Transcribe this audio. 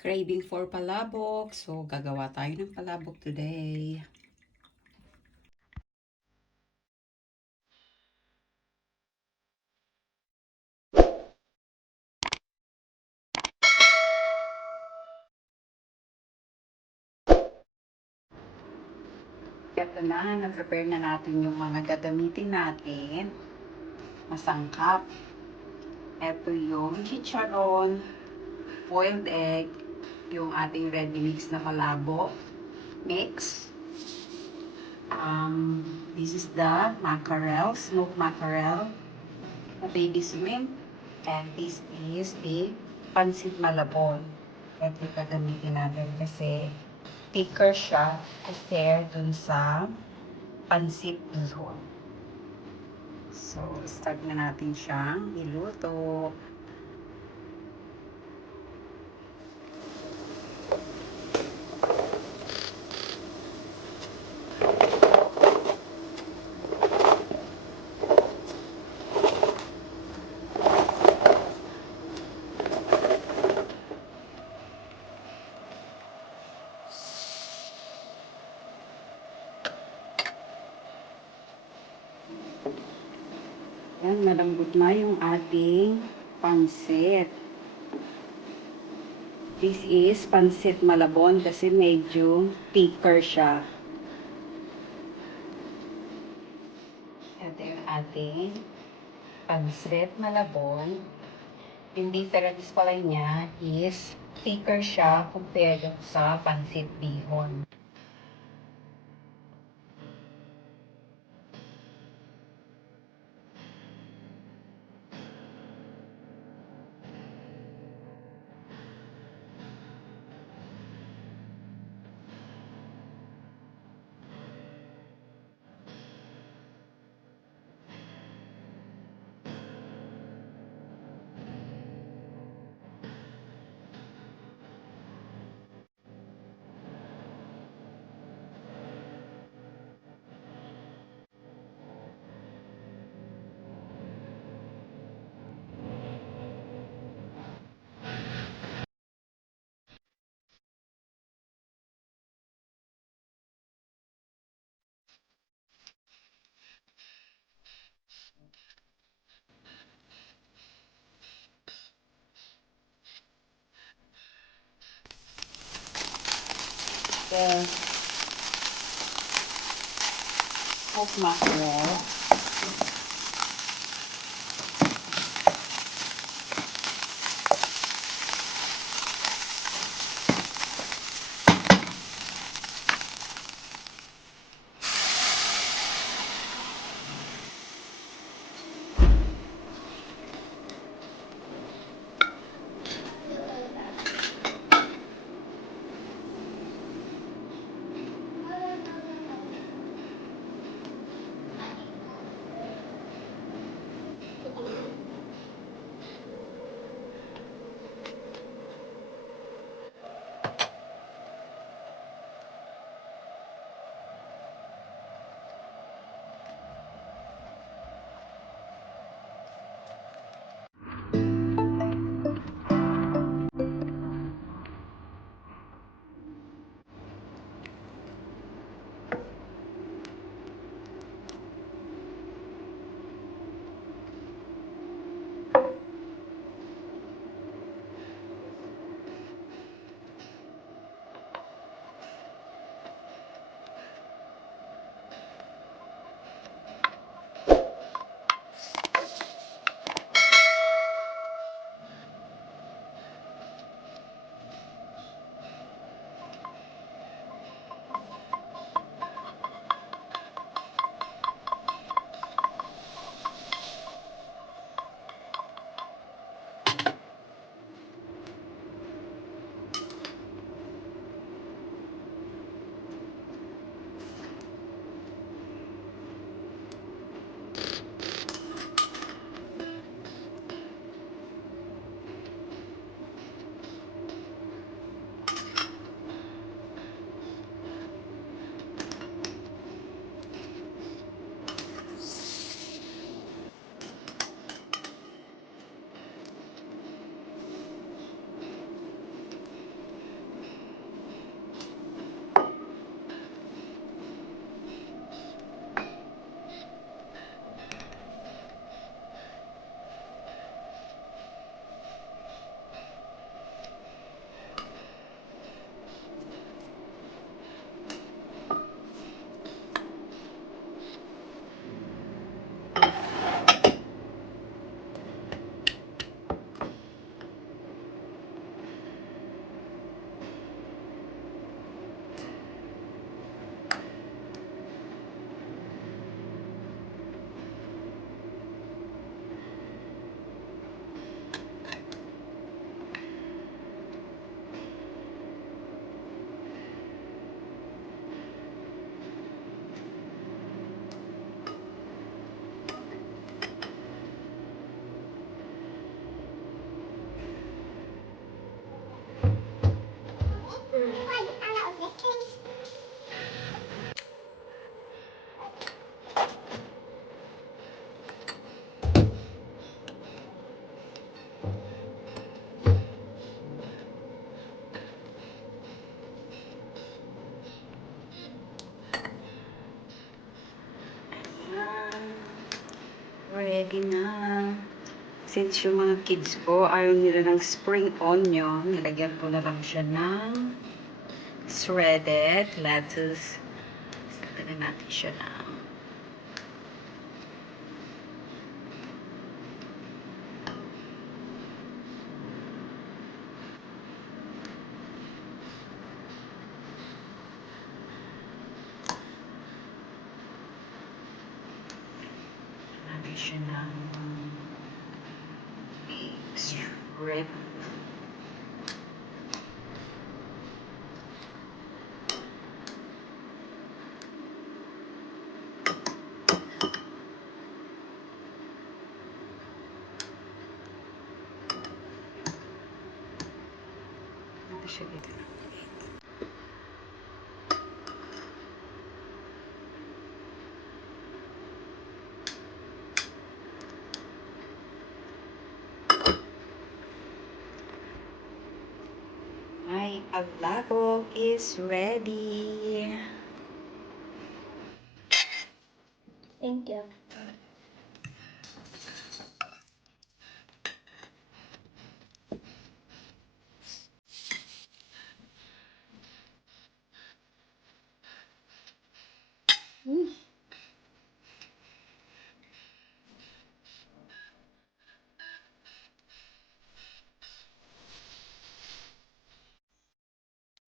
Craving for palabok. So, gagawa tayo ng palabok today. Ito na, nag-prepare na natin yung mga gagamitin natin. Masangkap. Ito yung chicharon, boiled egg, yung ating ready mix na palabok mix. This is the mackerel, smoked mackerel, a baby shrimp, and this is the pansit malabon. Ito yung gagamitin natin kasi thicker siya compare dun sa pansit bihon. So, start na natin siyang iluto. Yan, malambot na yung ating pansit. This is pansit malabon kasi medyo thicker siya. Ito yung ating pansit malabon. Yung difference pala niya is thicker siya compared sa pansit bihon. The smoked mackerel. Ready na. Since yung mga kids ko, ayaw nila ng spring onion, nilagyan ko na lang siya ng shredded lettuce. Lagyan natin siya na. Natin siya ng strip. Natin siya dito. My aglabo is ready. Thank you.